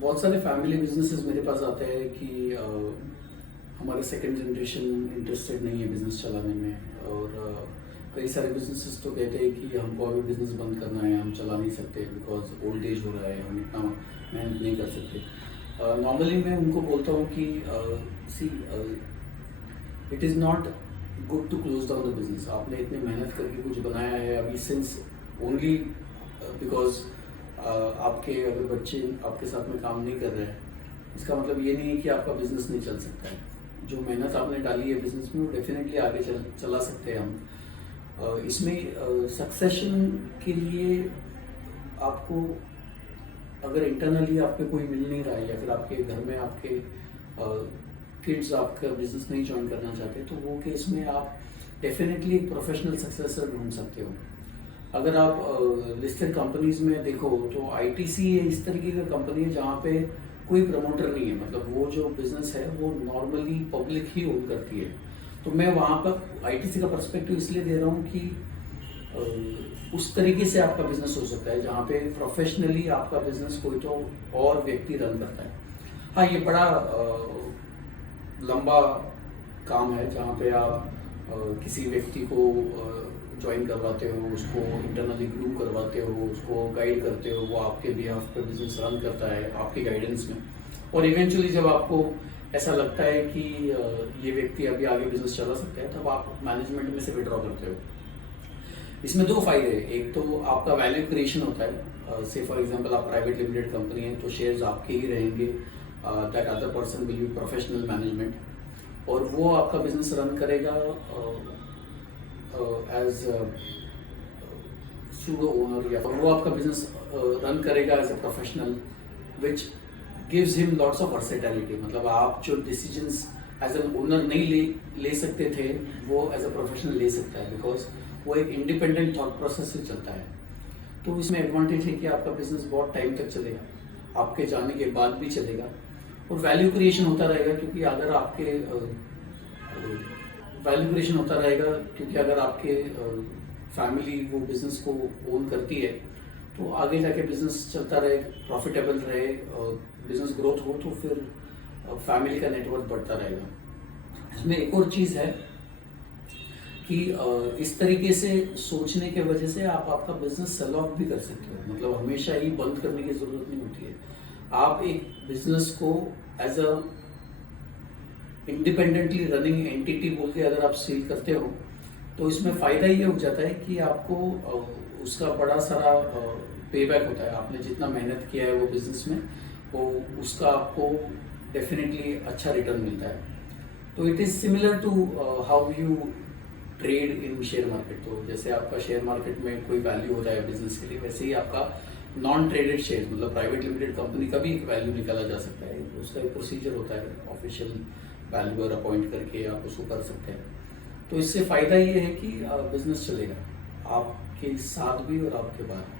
बहुत सारे family businesses मेरे पास आते हैं कि हमारे सेकंड जनरेशन इंटरेस्टेड नहीं है बिजनेस चलाने में और कई सारे बिजनेसेस तो कहते हैं कि हमको अभी बिजनेस बंद करना है, हम चला नहीं सकते बिकॉज ओल्ड एज हो रहा है, हम इतना मेहनत नहीं कर सकते। नॉर्मली मैं उनको बोलता हूँ कि see it is not good to close down the business. आपने इतनी मेहनत करके कुछ बनाया है अभी सिंस ओनली बिकॉज आपके अगर बच्चे आपके साथ में काम नहीं कर रहे हैं, इसका मतलब ये नहीं है कि आपका बिजनेस नहीं चल सकता है। जो मेहनत आपने डाली है बिजनेस में वो डेफिनेटली आगे चला सकते हैं हम। इसमें सक्सेशन के लिए आपको अगर इंटरनली आपके कोई मिल नहीं रहा है या फिर आपके घर में आपके किड्स आपका बिजनेस नहीं ज्वाइन करना चाहते, तो वो केस में आप डेफिनेटली एक प्रोफेशनल सक्सेसर ढूंढ सकते हो। अगर आप लिस्टेड कंपनीज में देखो तो आईटीसी इस तरीके का कंपनी है जहाँ पे कोई प्रमोटर नहीं है, मतलब वो जो बिजनेस है वो नॉर्मली पब्लिक ही ओन करती है। तो मैं वहाँ पर आईटीसी का पर्सपेक्टिव इसलिए दे रहा हूँ कि उस तरीके से आपका बिजनेस हो सकता है जहाँ पे प्रोफेशनली आपका बिजनेस कोई तो और व्यक्ति रन करता है। हाँ, ये बड़ा लंबा काम है जहाँ पे आप किसी व्यक्ति को ज्वाइन करवाते हो, उसको इंटरनली ग्रूम करवाते हो, उसको गाइड करते हो, वो आपके बिहाफ पे बिजनेस रन करता है आपके गाइडेंस में। और इवेंचुअली जब आपको ऐसा लगता है कि ये व्यक्ति अभी आगे बिजनेस चला सकता है, तब आप मैनेजमेंट में से विड्रॉ करते हो। इसमें दो फायदे हैं। एक तो आपका वैल्यू क्रिएशन होता है। से फॉर एग्जांपल आप प्राइवेट लिमिटेड कंपनी है तो शेयर्स आपके ही रहेंगे, that other person will be professional management, और वो आपका बिजनेस रन करेगा एज सूडो ओनर, या वो आपका बिजनेस रन करेगा as a professional which gives him lots of versatility. मतलब आप जो डिसीजंस एज एन ओनर नहीं ले सकते थे वो एज अ प्रोफेशनल ले सकता है, बिकॉज वो एक इंडिपेंडेंट थॉट प्रोसेस से चलता है। तो इसमें एडवांटेज है कि आपका बिजनेस बहुत टाइम तक चलेगा, आपके जाने के बाद भी चलेगा, और वैल्यू क्रिएशन होता रहेगा। क्योंकि अगर आपके वैल्यू क्रिएशन होता रहेगा क्योंकि अगर आपके फैमिली वो बिजनेस को ओन करती है तो आगे जाके बिजनेस चलता रहे, प्रॉफिटेबल रहे, बिजनेस ग्रोथ हो तो फिर फैमिली का नेटवर्क बढ़ता रहेगा। इसमें एक और चीज़ है कि इस तरीके से सोचने के वजह से आप आपका बिजनेस सेल ऑफ भी कर सकते हो। मतलब हमेशा ही बंद करने की जरूरत नहीं होती है। आप एक बिजनेस को as a independently running entity बोल के अगर आप सील करते हो तो इसमें फायदा ये हो जाता है कि आपको उसका बड़ा सारा पे बैक होता है। आपने जितना मेहनत किया है वो बिजनेस में, वो उसका आपको डेफिनेटली अच्छा रिटर्न मिलता है। तो it is similar to how you trade in share market. तो जैसे आपका शेयर मार्केट में कोई वैल्यू होता है बिजनेस के लिए, वैसे ही आपका नॉन ट्रेडेड शेयर मतलब प्राइवेट लिमिटेड कंपनी का भी एक वैल्यू निकाला जा सकता है। उसका एक प्रोसीजर होता है, ऑफिशियल वैल्यूअर अपॉइंट करके आप उसको कर सकते हैं। तो इससे फायदा ये है कि बिजनेस चलेगा आपके साथ भी और आपके बाद।